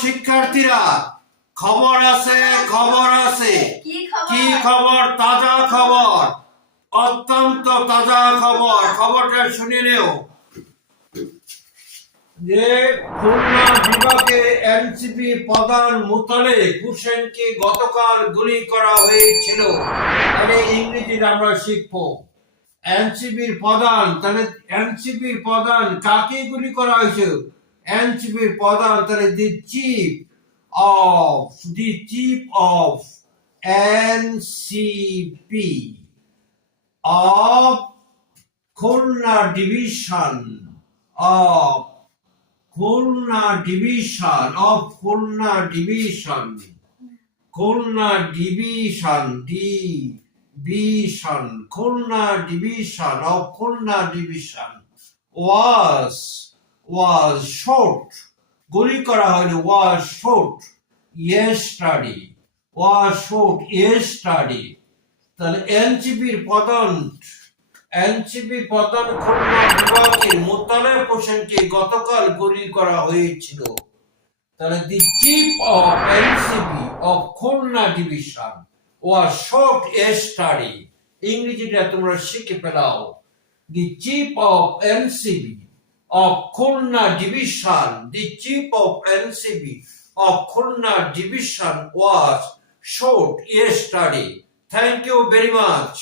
শিক্ষার্থীরা, খবর আছে। কি খবর? তাজা খবর, অত্যন্ত তাজা খবর। খবরটা শুনে নেও যে খুলনা বিভাগে এনসিপি প্রধান মোতালেব হোসেনকে গতকাল গুলি করা হয়েছিল। তাহলে ইংরেজিতে আমরা শিখবো এনসিপির প্রধান। তাহলে এনসিপির প্রধান কাকে গুলি করা হয়েছে? এনসিপির প্রধান, তাহলে the chief of NCP of Khulna division of Khulna division of Khulna division Khulna division Khulna division of Khulna division was shot. গুলি করা হলো was shot yesterday. তাহলে এনসিপির প্রধান খুলনা বিভাগের মোতালেব হোসেনকে গতকাল গুলি করা হয়েছিল। তাহলে the chief of NCP of Khulna division was shot yesterday. ইংরেজিটা তোমরা শিখে ফেলাও। The chief of NCP of Khulna division, the chief of NCP of Khulna division was shot yesterday. Thank you very much.